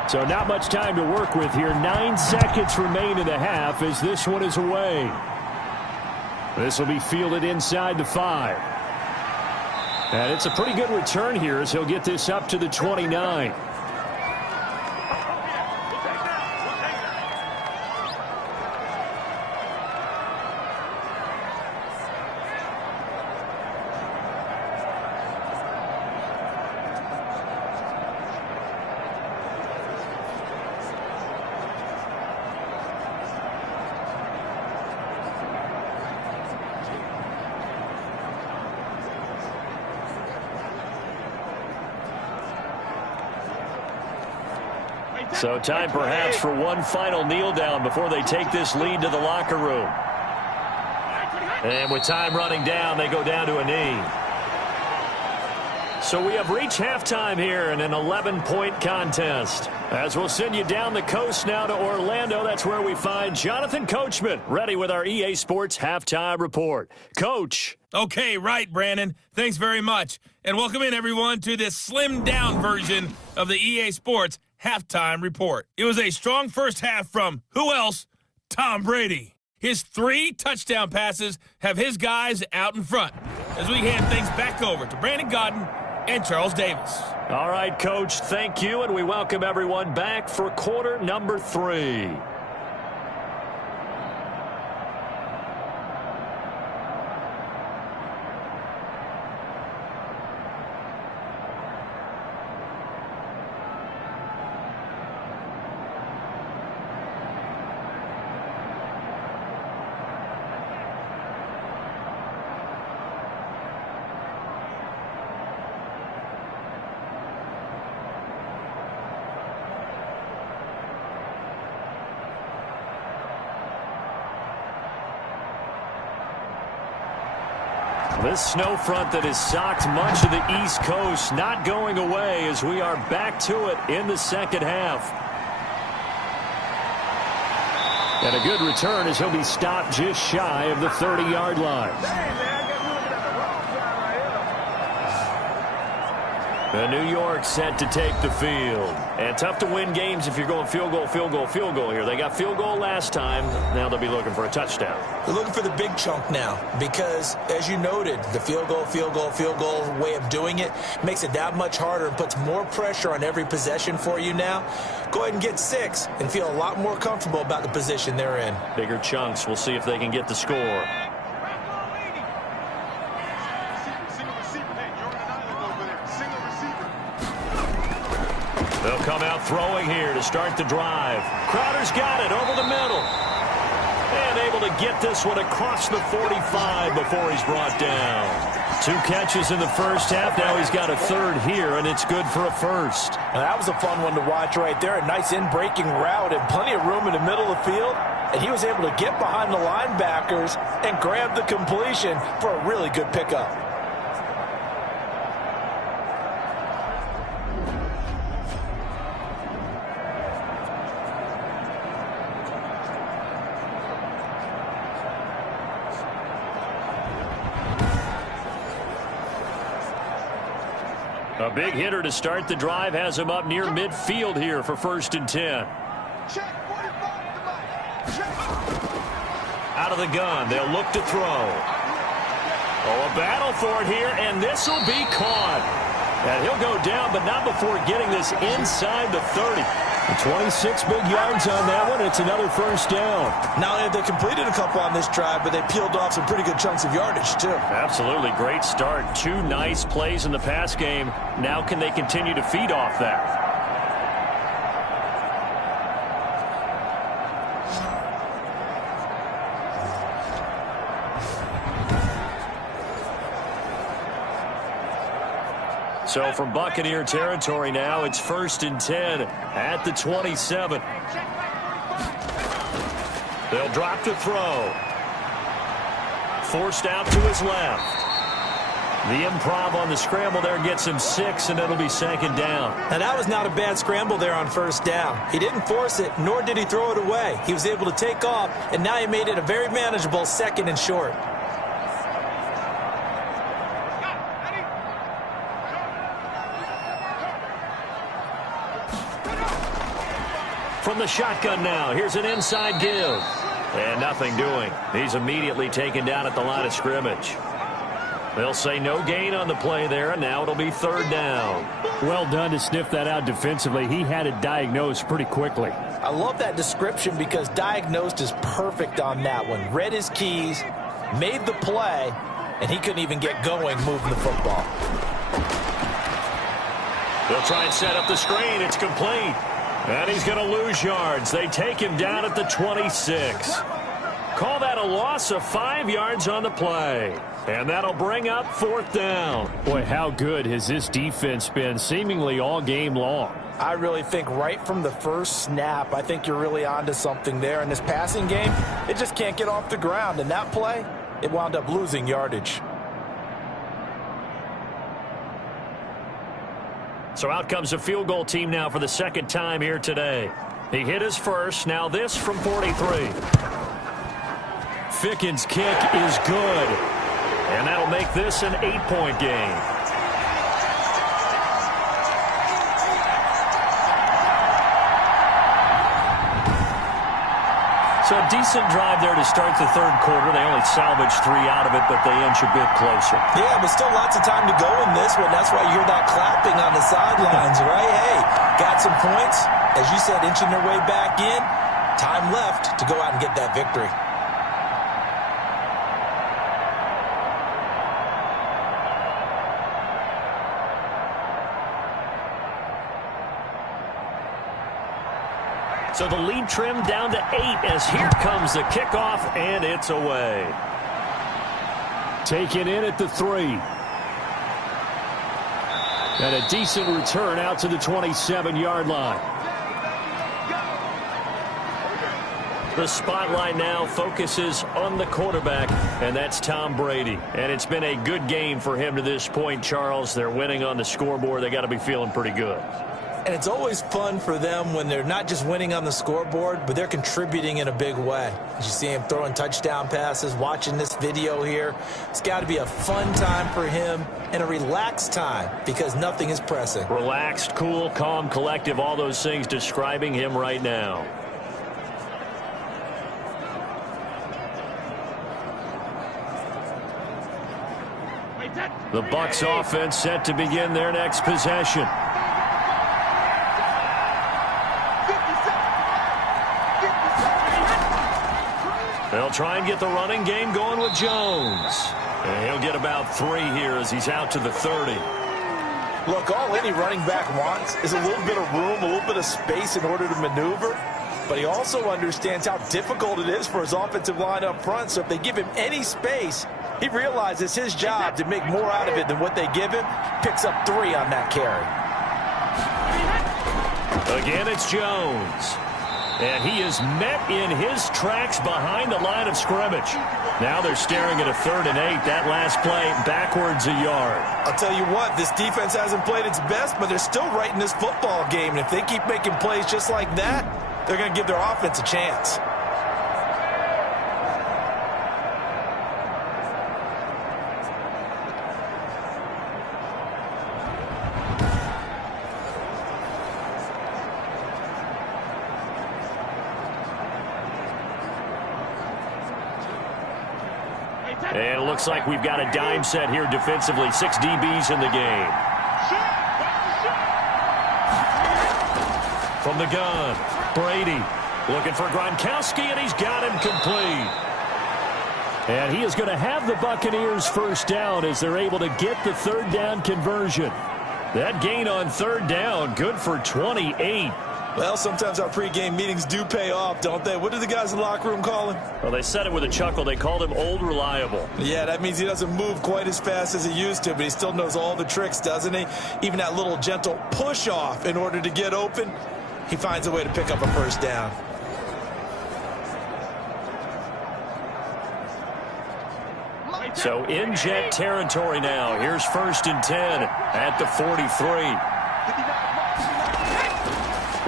So not much time to work with here. 9 seconds remain in the half as this one is away. This will be fielded inside the 5. And it's a pretty good return here as he'll get this up to the 29. So time perhaps for one final kneel down before they take this lead to the locker room. And with time running down, they go down to a knee. So we have reached halftime here in an 11-point contest. As we'll send you down the coast now to Orlando, that's where we find Jonathan Coachman, ready with our EA Sports Halftime Report. Coach. Okay, right, Brandon. Thanks very much. And welcome in, everyone, to this slimmed-down version of the EA Sports Halftime Report. It was a strong first half from, who else? Tom Brady. His 3 touchdown passes have his guys out in front. As we hand things back over to Brandon Godden and Charles Davis. All right, Coach, thank you, and we welcome everyone back for quarter number 3. This snow front that has socked much of the East Coast not going away as we are back to it in the second half. And a good return as he'll be stopped just shy of the 30-yard line. The New York set to take the field. And tough to win games if you're going field goal, field goal, field goal here. They got field goal last time. Now they'll be looking for a touchdown. They're looking for the big chunk now because, as you noted, the field goal, field goal, field goal way of doing it makes it that much harder and puts more pressure on every possession for you now. Go ahead and get 6 and feel a lot more comfortable about the position they're in. Bigger chunks. We'll see if they can get the score. They'll come out throwing here to start the drive. Crowder's got it over the middle. And able to get this one across the 45 before he's brought down. 2 catches in the first half. Now he's got a 3rd here, and it's good for a first. Now that was a fun one to watch right there. A nice in-breaking route and plenty of room in the middle of the field. And he was able to get behind the linebackers and grab the completion for a really good pickup. A big hitter to start the drive has him up near midfield here for 1st and 10. Out of the gun, they'll look to throw. Oh, a battle for it here, and this will be caught. And he'll go down, but not before getting this inside the 30. 26 big yards on that one. It's another first down. Not only have they completed a couple on this drive, but they peeled off some pretty good chunks of yardage, too. Absolutely. Great start. 2 nice plays in the pass game. Now can they continue to feed off that? So from Buccaneer territory now, it's 1st and 10 at the 27. They'll drop to throw. Forced out to his left. The improv on the scramble there gets him 6, and it'll be 2nd down. Now, that was not a bad scramble there on 1st down. He didn't force it, nor did he throw it away. He was able to take off, and now he made it a very manageable 2nd and short. From the shotgun now, here's an inside give. And nothing doing. He's immediately taken down at the line of scrimmage. They'll say no gain on the play there, and now it'll be 3rd down. Well done to sniff that out defensively. He had it diagnosed pretty quickly. I love that description because diagnosed is perfect on that one. Read his keys, made the play, and he couldn't even get going moving the football. They'll try and set up the screen. It's complete. And he's going to lose yards. They take him down at the 26. Call that a loss of 5 yards on the play. And that'll bring up 4th down. Boy, how good has this defense been seemingly all game long? I really think right from the first snap, I think you're really onto something there. In this passing game, it just can't get off the ground. And that play, it wound up losing yardage. So out comes a field goal team now for the 2nd time here today. He hit his first. Now this from 43. Ficken's kick is good. And that'll make this an 8-point game. So a decent drive there to start the 3rd quarter. They only salvaged 3 out of it, but they inch a bit closer. Yeah, but still lots of time to go in this one. That's why you hear that clapping on the sidelines, right? Hey, got some points. As you said, inching their way back in. Time left to go out and get that victory. So the lead trimmed down to 8 as here comes the kickoff, and it's away. Taken in at the 3. And a decent return out to the 27-yard line. The spotlight now focuses on the quarterback, and that's Tom Brady. And it's been a good game for him to this point, Charles. They're winning on the scoreboard. They got to be feeling pretty good. And it's always fun for them when they're not just winning on the scoreboard, but they're contributing in a big way. As you see him throwing touchdown passes, watching this video here, it's got to be a fun time for him and a relaxed time because nothing is pressing. Relaxed, cool, calm, collective, all those things describing him right now. The Bucs offense set to begin their next possession. They'll try and get the running game going with Jones. And he'll get about 3 here as he's out to the 30. Look, all any running back wants is a little bit of room, a little bit of space in order to maneuver. But he also understands how difficult it is for his offensive line up front. So if they give him any space, he realizes his job to make more out of it than what they give him. Picks up 3 on that carry. Again, it's Jones. And he is met in his tracks behind the line of scrimmage. Now they're staring at a 3rd and 8. That last play backwards a yard. I'll tell you what, this defense hasn't played its best, but they're still right in this football game. And if they keep making plays just like that, they're going to give their offense a chance. looks like we've got a dime set here defensively. 6 DBs in the game. From the gun, Brady looking for Gronkowski, and he's got him complete. And he is going to have the Buccaneers first down as they're able to get the third down conversion. That gain on third down, good for 28. Well, sometimes our pregame meetings do pay off, don't they? What did the guys in the locker room call him? Well, they said it with a chuckle. They called him Old Reliable. Yeah, that means he doesn't move quite as fast as he used to, but he still knows all the tricks, doesn't he? Even that little gentle push-off in order to get open, he finds a way to pick up a first down. So in jet territory now. Here's 1st and 10 at the 43.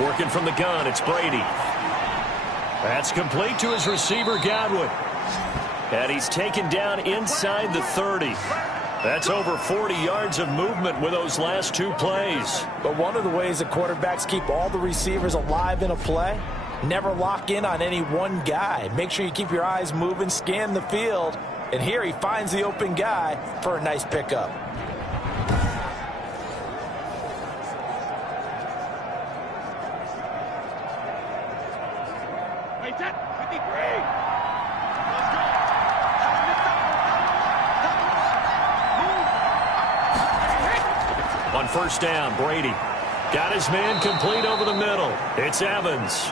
Working from the gun, it's Brady. That's complete to his receiver, Godwin. And he's taken down inside the 30. That's over 40 yards of movement with those last 2 plays. But one of the ways that quarterbacks keep all the receivers alive in a play, never lock in on any one guy. Make sure you keep your eyes moving, scan the field. And here he finds the open guy for a nice pickup. On first down, Brady got his man complete over the middle. It's Evans.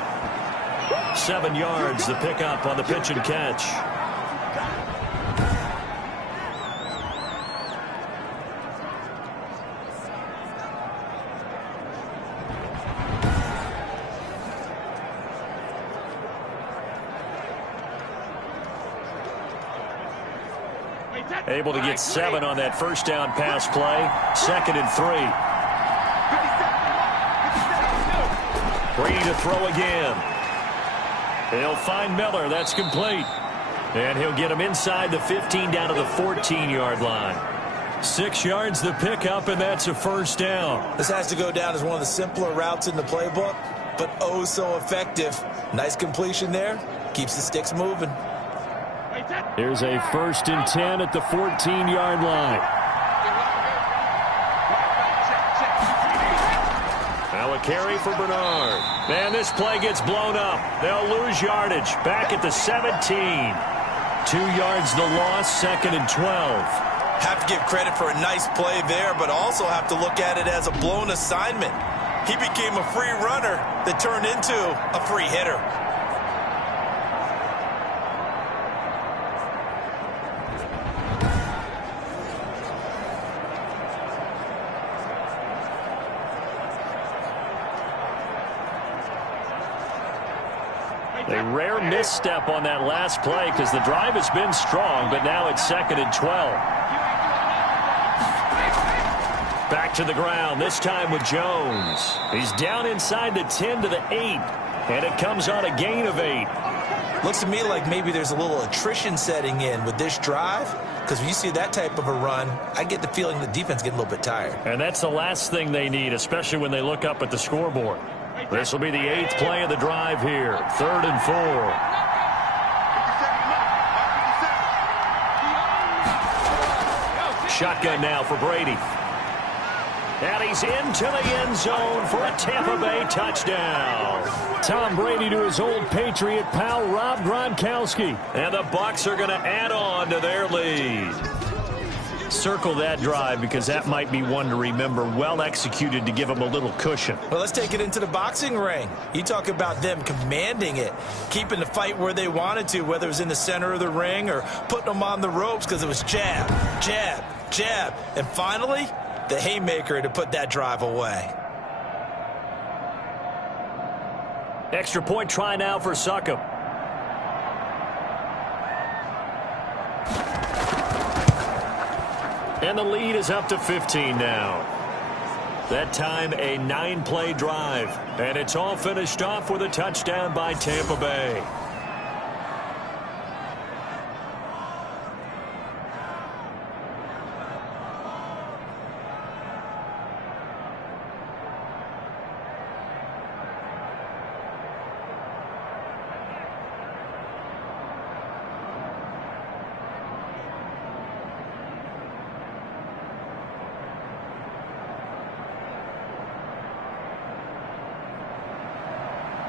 7 yards, the pickup on the pitch and catch. Able to get 7 on that first down pass play. 2nd and 3. Brady to throw again. He'll find Miller. That's complete. And he'll get him inside the 15 down to the 14-yard line. 6 yards the pickup, and that's a first down. This has to go down as one of the simpler routes in the playbook, but oh so effective. Nice completion there. Keeps the sticks moving. Here's a 1st and 10 at the 14-yard line. Now a carry for Bernard. And this play gets blown up. They'll lose yardage. Back at the 17. 2 yards the loss, 2nd and 12. Have to give credit for a nice play there, but also have to look at it as a blown assignment. He became a free runner that turned into a free hitter. A rare misstep on that last play because the drive has been strong, but now it's 2nd and 12. Back to the ground, this time with Jones. He's down inside the 10 to the 8, and it comes on a gain of 8. Looks to me like maybe there's a little attrition setting in with this drive, because when you see that type of a run, I get the feeling the defense getting a little bit tired. And that's the last thing they need, especially when they look up at the scoreboard. This will be the 8th play of the drive here. 3rd and 4. Shotgun now for Brady. And he's into the end zone for a Tampa Bay touchdown. Tom Brady to his old Patriot pal, Rob Gronkowski. And the Bucs are going to add on to their lead. Circle that drive because that might be one to remember. Well executed to give them a little cushion. Well, let's take it into the boxing ring. You talk about them commanding it, keeping the fight where they wanted to, whether it was in the center of the ring or putting them on the ropes because it was jab, jab, jab. And finally, the haymaker to put that drive away. Extra point try now for Succop. And the lead is up to 15 now. That time a 9-play drive. And it's all finished off with a touchdown by Tampa Bay.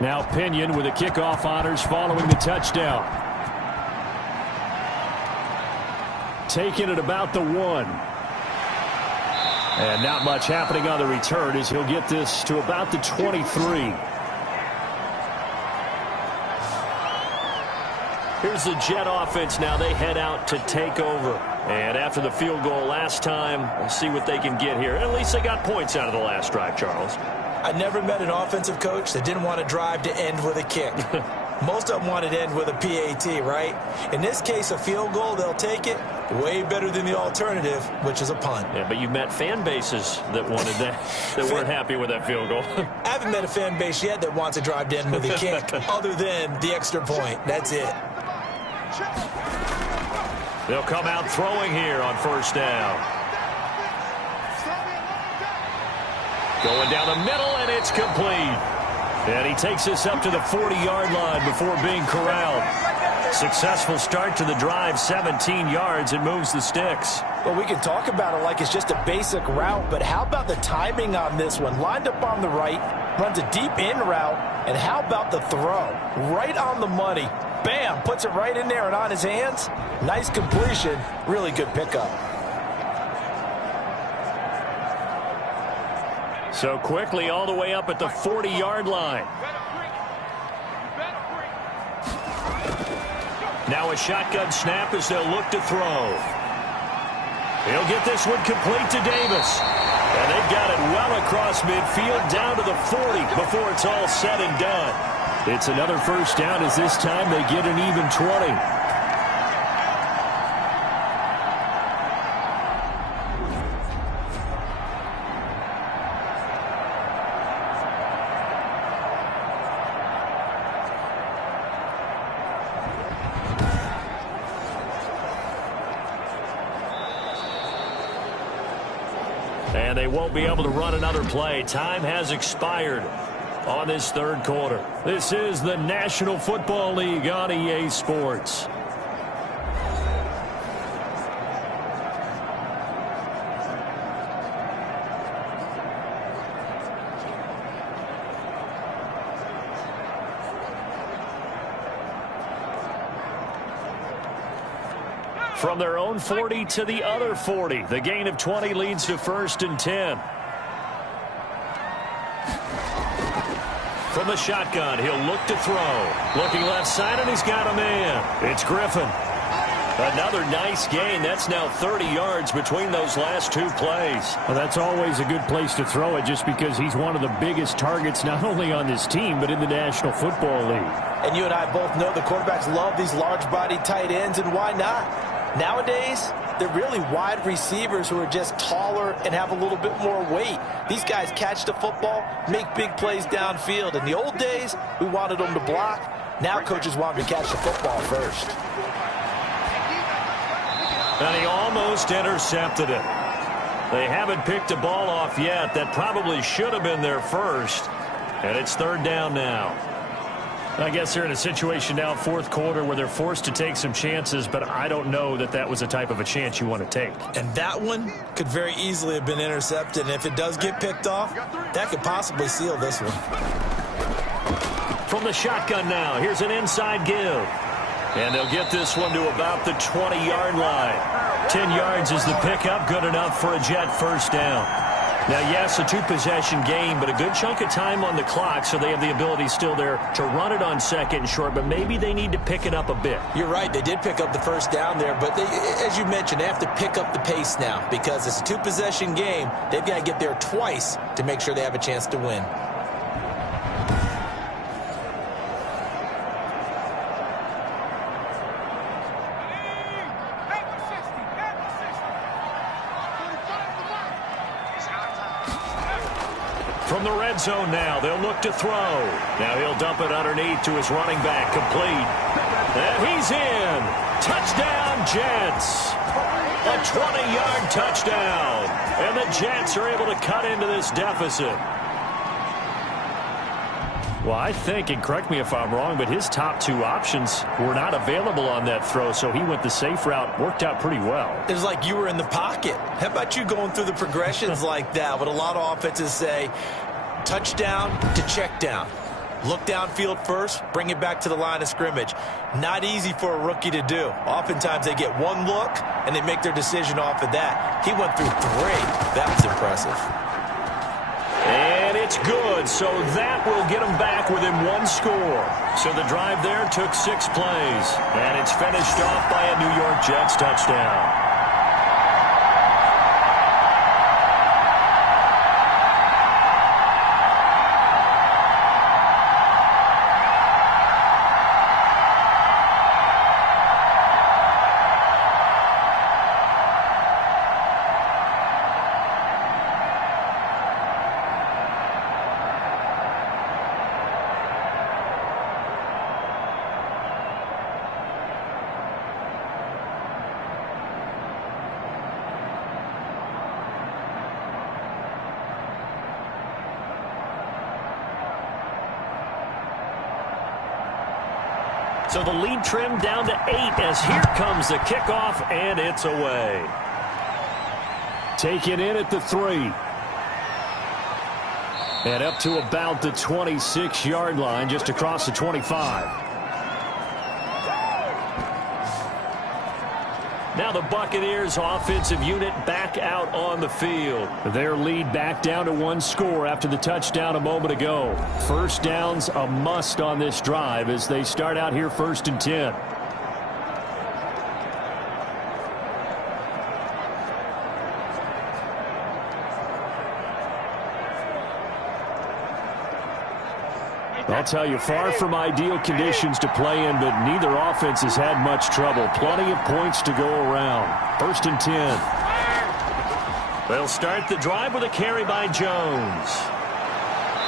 Now Pinion with the kickoff honors following the touchdown. Taking it about the 1. And not much happening on the return as he'll get this to about the 23. Here's the Jet offense now. They head out to take over. And after the field goal last time, we'll see what they can get here. At least they got points out of the last drive, Charles. I never met an offensive coach that didn't want to drive to end with a kick. Most of them wanted to end with a PAT, right? In this case, a field goal, they'll take it. Way better than the alternative, which is a punt. Yeah, but you met fan bases that wanted that, that weren't happy with that field goal. I haven't met a fan base yet that wants to drive to end with a kick, other than the extra point. That's it. They'll come out throwing here on first down. Going down the middle, and it's complete. And he takes this up to the 40-yard line before being corralled. Successful start to the drive, 17 yards, and moves the sticks. Well, we can talk about it like it's just a basic route, but how about the timing on this one? Lined up on the right, runs a deep in route, and how about the throw? Right on the money. Bam, puts it right in there and on his hands. Nice completion, really good pickup. So quickly all the way up at the 40-yard line. Now a shotgun snap as they'll look to throw. He'll get this one complete to Davis. And they've got it well across midfield down to the 40 before it's all said and done. It's another first down as this time they get an even 20. And they won't be able to run another play. Time has expired on this third quarter. This is the National Football League on EA Sports. From their own 40 to the other 40. The gain of 20 leads to 1st and 10. From the shotgun, he'll look to throw. Looking left side, and he's got a man. It's Griffin. Another nice gain. That's now 30 yards between those last two plays. Well, that's always a good place to throw it just because he's one of the biggest targets not only on this team but in the National Football League. And you and I both know the quarterbacks love these large-bodied tight ends, and why not? Nowadays, they're really wide receivers who are just taller and have a little bit more weight. These guys catch the football, make big plays downfield. In the old days, we wanted them to block. Now coaches want them to catch the football first. And he almost intercepted it. They haven't picked a ball off yet. That probably should have been their first. And it's third down now. I guess they're in a situation now, fourth quarter, where they're forced to take some chances, but I don't know that that was the type of a chance you want to take. And that one could very easily have been intercepted. And if it does get picked off, that could possibly seal this one. From the shotgun now, here's an inside give. And they'll get this one to about the 20-yard line. 10 yards is the pickup, good enough for a Jet first down. Now, yes, a two-possession game, but a good chunk of time on the clock, so they have the ability still there to run it on second and short, but maybe they need to pick it up a bit. You're right. They did pick up the first down there, but they, as you mentioned, they have to pick up the pace now because it's a two-possession game. They've got to get there twice to make sure they have a chance to win. From the red zone now, they'll look to throw. Now he'll dump it underneath to his running back, complete. And he's in. Touchdown, Jets. A 20-yard touchdown. And the Jets are able to cut into this deficit. Well, I think, and correct me if I'm wrong, but his top two options were not available on that throw, so he went the safe route, worked out pretty well. It was like you were in the pocket. How about you going through the progressions like that? What a lot of offenses say, touchdown to check down. Look downfield first, bring it back to the line of scrimmage. Not easy for a rookie to do. Oftentimes they get one look, and they make their decision off of that. He went through 3. That was impressive. And it's good, so that will get them back within 1 score. So the drive there took 6 plays, and it's finished off by a New York Jets touchdown. So the lead trimmed down to 8 as here comes the kickoff, and it's away. Taken in at the 3. And up to about the 26-yard line, just across the 25. Now the Buccaneers offensive unit back out on the field. Their lead back down to 1 score after the touchdown a moment ago. First down's a must on this drive as they start out here 1st and 10. I'll tell you, far from ideal conditions to play in, but neither offense has had much trouble. Plenty of points to go around. 1st and 10. They'll start the drive with a carry by Jones.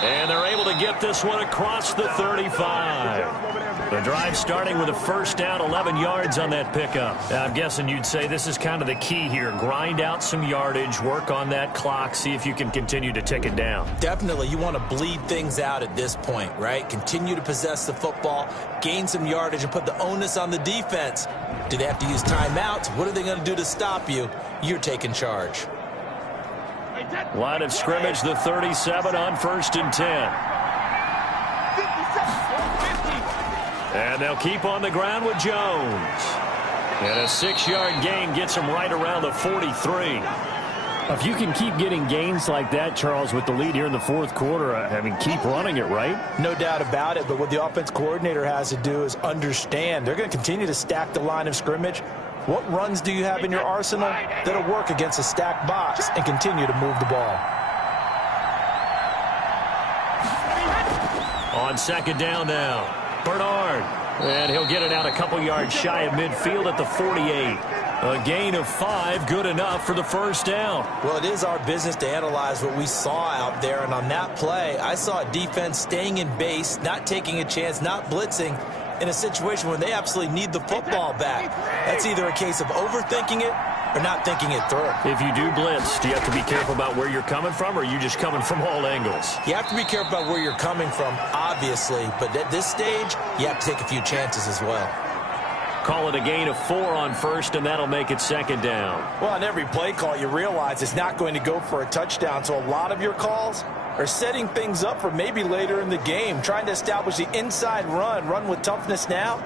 And they're able to get this one across the 35. The drive starting with a first down, 11 yards on that pickup. I'm guessing you'd say this is kind of the key here. Grind out some yardage, work on that clock, see if you can continue to tick it down. Definitely. You want to bleed things out at this point, right? Continue to possess the football, gain some yardage, and put the onus on the defense. Do they have to use timeouts? What are they going to do to stop you? You're taking charge. Line of scrimmage, the 37 on 1st and 10. And they'll keep on the ground with Jones. And a 6-yard gain gets him right around the 43. If you can keep getting gains like that, Charles, with the lead here in the 4th quarter, I mean, keep running it, right? No doubt about it, but what the offense coordinator has to do is understand they're going to continue to stack the line of scrimmage. What runs do you have in your arsenal that'll work against a stacked box and continue to move the ball? On 2nd down now. Bernard, and he'll get it out a couple yards shy of midfield at the 48. A gain of 5, good enough for the first down. Well, it is our business to analyze what we saw out there, and on that play, I saw a defense staying in base, not taking a chance, not blitzing, in a situation where they absolutely need the football back. That's either a case of overthinking it or not thinking it through. If you do blitz, do you have to be careful about where you're coming from, or are you just coming from all angles? You have to be careful about where you're coming from, obviously, but at this stage, you have to take a few chances as well. Call it a gain of 4 on 1st, and that'll make it 2nd down. Well, on every play call, you realize it's not going to go for a touchdown, so a lot of your calls are setting things up for maybe later in the game, trying to establish the inside run with toughness now,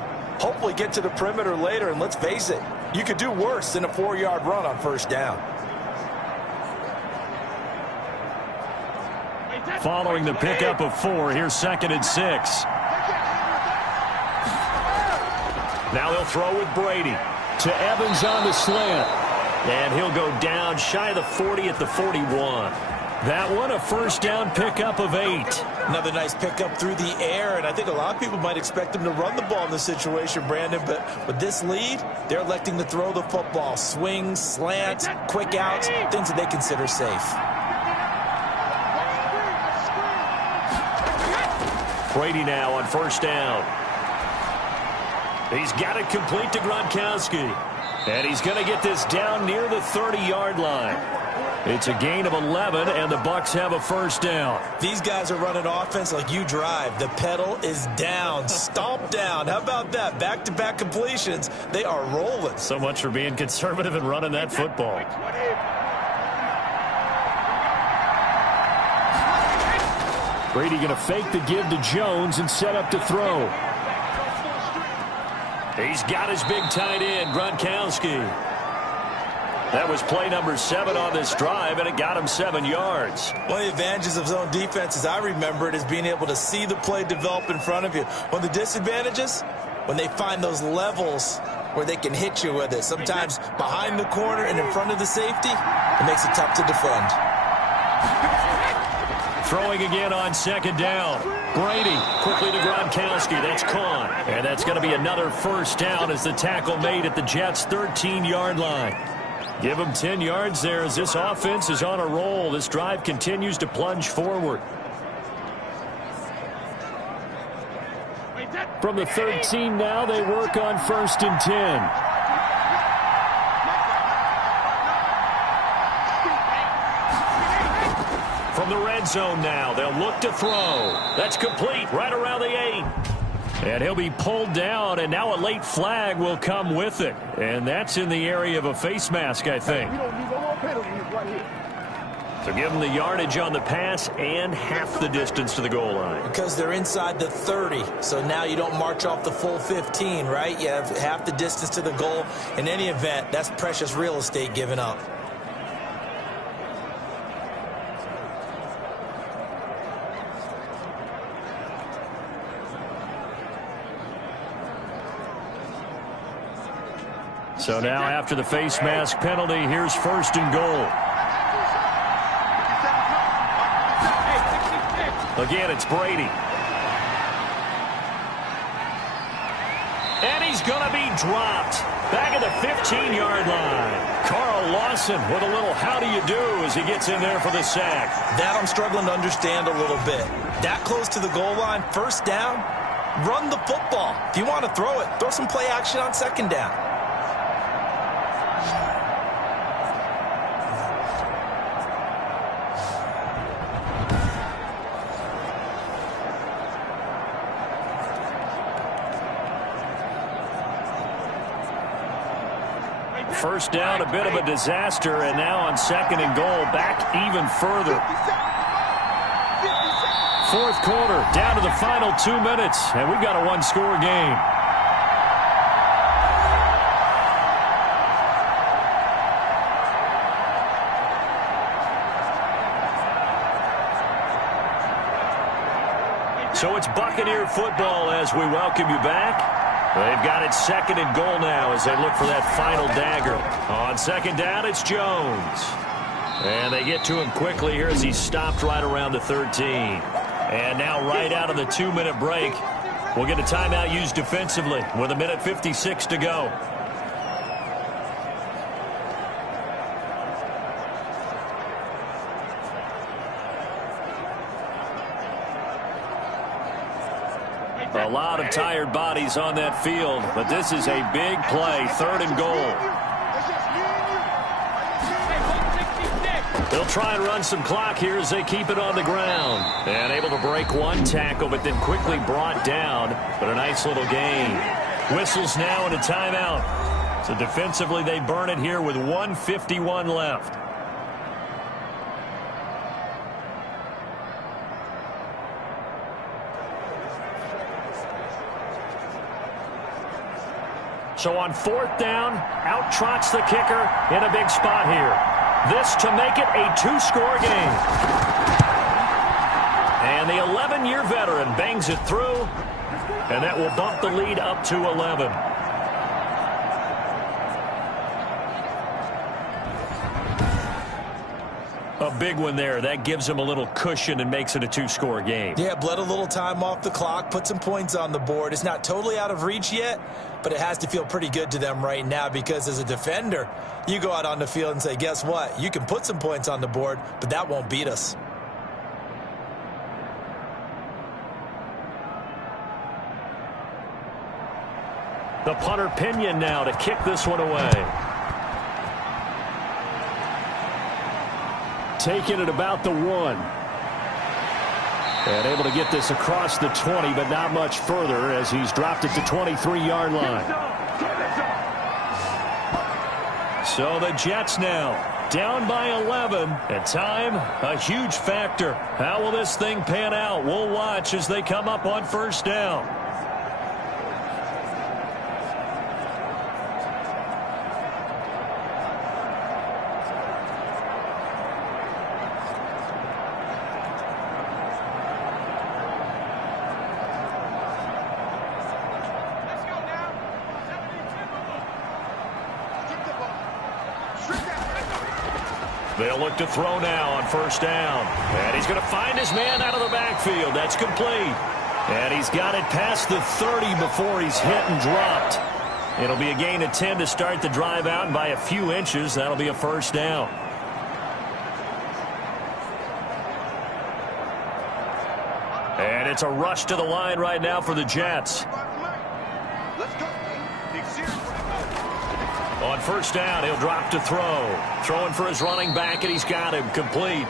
hopefully get to the perimeter later, and let's face it, you could do worse than a 4-yard run on 1st down. Following the pickup of 4, here's 2nd and 6. Now they'll throw with Brady. To Evans on the slant. And he'll go down shy of the 40 at the 41. That one, a first down pickup of 8. Another nice pickup through the air, and I think a lot of people might expect him to run the ball in this situation, Brandon, but with this lead, they're electing to throw the football. Swings, slants, quick outs, things that they consider safe. Brady now on first down. He's got it complete to Gronkowski. And he's going to get this down near the 30-yard line. It's a gain of 11, and the Bucs have a first down. These guys are running offense like you drive. The pedal is down, stomp down. How about that? Back-to-back completions. They are rolling. So much for being conservative and running that football. Brady going to fake the give to Jones and set up to throw. He's got his big tight end, Gronkowski. That was play number 7 on this drive, and it got him 7 yards. One of the advantages of zone defense, as I remember it, is being able to see the play develop in front of you. One of the disadvantages, when they find those levels where they can hit you with it, sometimes behind the corner and in front of the safety, it makes it tough to defend. Throwing again on second down. Brady quickly to Gronkowski. That's caught. And that's going to be another first down as the tackle made at the Jets' 13-yard line. Give them 10 yards there as this offense is on a roll. This drive continues to plunge forward. From the 13 now, they work on 1st and 10. From the red zone now, they'll look to throw. That's complete right around the 8. And he'll be pulled down, and now a late flag will come with it. And that's in the area of a face mask, I think. So give them the yardage on the pass and half the distance to the goal line. Because they're inside the 30, so now you don't march off the full 15, right? You have half the distance to the goal. In any event, that's precious real estate given up. So now after the face mask penalty, here's 1st and goal. Again, it's Brady. And he's going to be dropped. Back at the 15-yard line. Carl Lawson with a little how do you do as he gets in there for the sack. That I'm struggling to understand a little bit. That close to the goal line, first down, run the football. If you want to throw it, throw some play action on second down. First down, a bit of a disaster, and now on 2nd and goal, back even further. 4th quarter, down to the final 2 minutes, and we've got a 1-score game. So it's Buccaneer football as we welcome you back. They've got it 2nd and goal now as they look for that final dagger. On 2nd down, it's Jones. And they get to him quickly here as he's stopped right around the 13. And now right out of the 2-minute break, we'll get a timeout used defensively with 1:56 to go. A lot of tired bodies on that field, but this is a big play, 3rd and goal. They'll try and run some clock here as they keep it on the ground. And able to break one tackle, but then quickly brought down. But a nice little gain. Whistles now and a timeout. So defensively, they burn it here with 1:51 left. So on 4th down, out trots the kicker in a big spot here. This to make it a 2-score game. And the 11-year veteran bangs it through, and that will bump the lead up to 11. A big one there. That gives him a little cushion and makes it a 2-score game. Yeah, bled a little time off the clock, put some points on the board. It's not totally out of reach yet, but it has to feel pretty good to them right now because as a defender, you go out on the field and say, guess what? You can put some points on the board, but that won't beat us. The punter Pinion now to kick this one away. Taking it about the 1. And able to get this across the 20, but not much further as he's dropped it to 23-yard line. So the Jets now Down by 11. And time, a huge factor. How will this thing pan out? We'll watch as they come up on first down. They'll look to throw now on first down. And he's going to find his man out of the backfield. That's complete. And he's got it past the 30 before he's hit and dropped. It'll be a gain of 10 to start the drive out, and by a few inches, that'll be a first down. And it's a rush to the line right now for the Jets. On first down, he'll drop to throw. Throwing for his running back, and he's got him complete.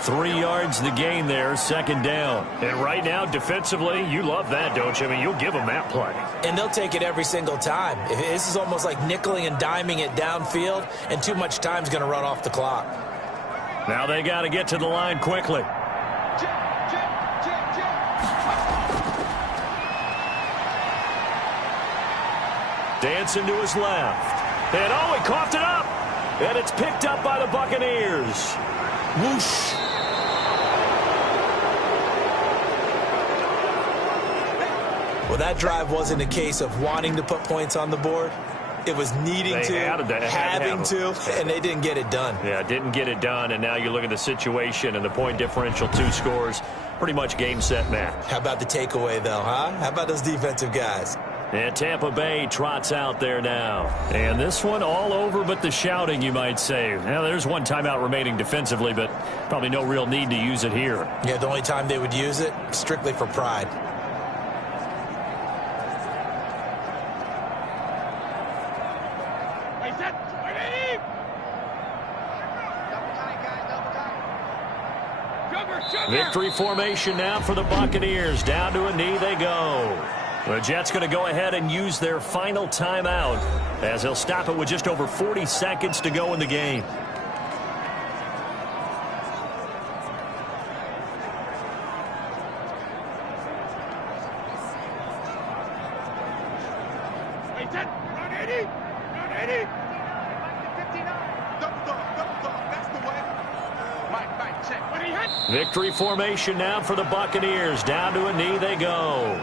3 yards the gain there, second down. And right now, defensively, you love that, don't you? I mean, you'll give them that play. And they'll take it every single time. This is almost like nickeling and diming it downfield, and too much time's going to run off the clock. Now they got to get to the line quickly. Dancing to his left. And oh, he coughed it up. And it's picked up by the Buccaneers. Whoosh. Well, that drive wasn't a case of wanting to put points on the board. It was needing to, having to, and they didn't get it done. Yeah, didn't get it done, and now you look at the situation and the point differential, 2 scores, pretty much game, set, match. How about the takeaway, though, huh? How about those defensive guys? And Tampa Bay trots out there now. And this one all over but the shouting, you might say. Now, there's one timeout remaining defensively, but probably no real need to use it here. Yeah, the only time they would use it, strictly for pride. Victory formation now for the Buccaneers. Down to a knee they go. The Jets going to go ahead and use their final timeout as they'll stop it with just over 40 seconds to go in the game. Victory formation now for the Buccaneers. Down to a knee they go.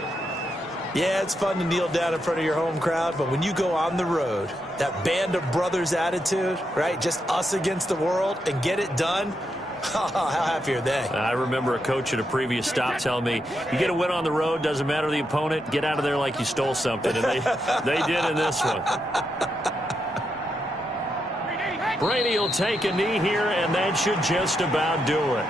Yeah, it's fun to kneel down in front of your home crowd, but when you go on the road, that band of brothers attitude, right, just us against the world, and get it done, how happy are they? I remember a coach at a previous stop telling me, you get a win on the road, doesn't matter the opponent, get out of there like you stole something, and they did in this one. Brady will take a knee here, and that should just about do it.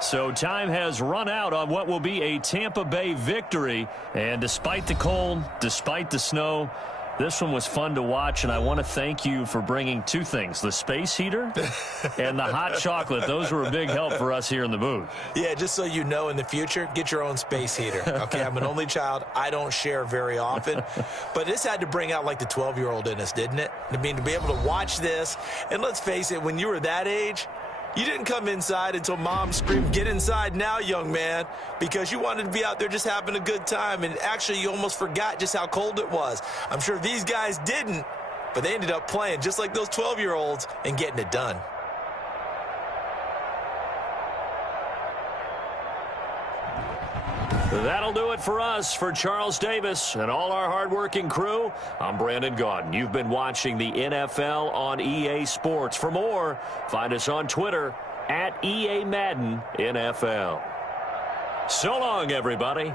So time has run out on what will be a Tampa Bay victory. And despite the cold, despite the snow, this one was fun to watch, and I want to thank you for bringing 2 things, the space heater and the hot chocolate. Those were a big help for us here in the booth. Yeah, just so you know, in the future, get your own space heater. Okay, I'm an only child. I don't share very often. But this had to bring out, like, the 12-year-old in us, didn't it? I mean, to be able to watch this, and let's face it, when you were that age, you didn't come inside until Mom screamed, "Get inside now, young man," because you wanted to be out there just having a good time, and actually you almost forgot just how cold it was. I'm sure these guys didn't, but they ended up playing just like those 12-year-olds and getting it done. That'll do it for us. For Charles Davis and all our hardworking crew, I'm Brandon Gaudin. You've been watching the NFL on EA Sports. For more, find us on Twitter @EA Madden NFL. So long, everybody.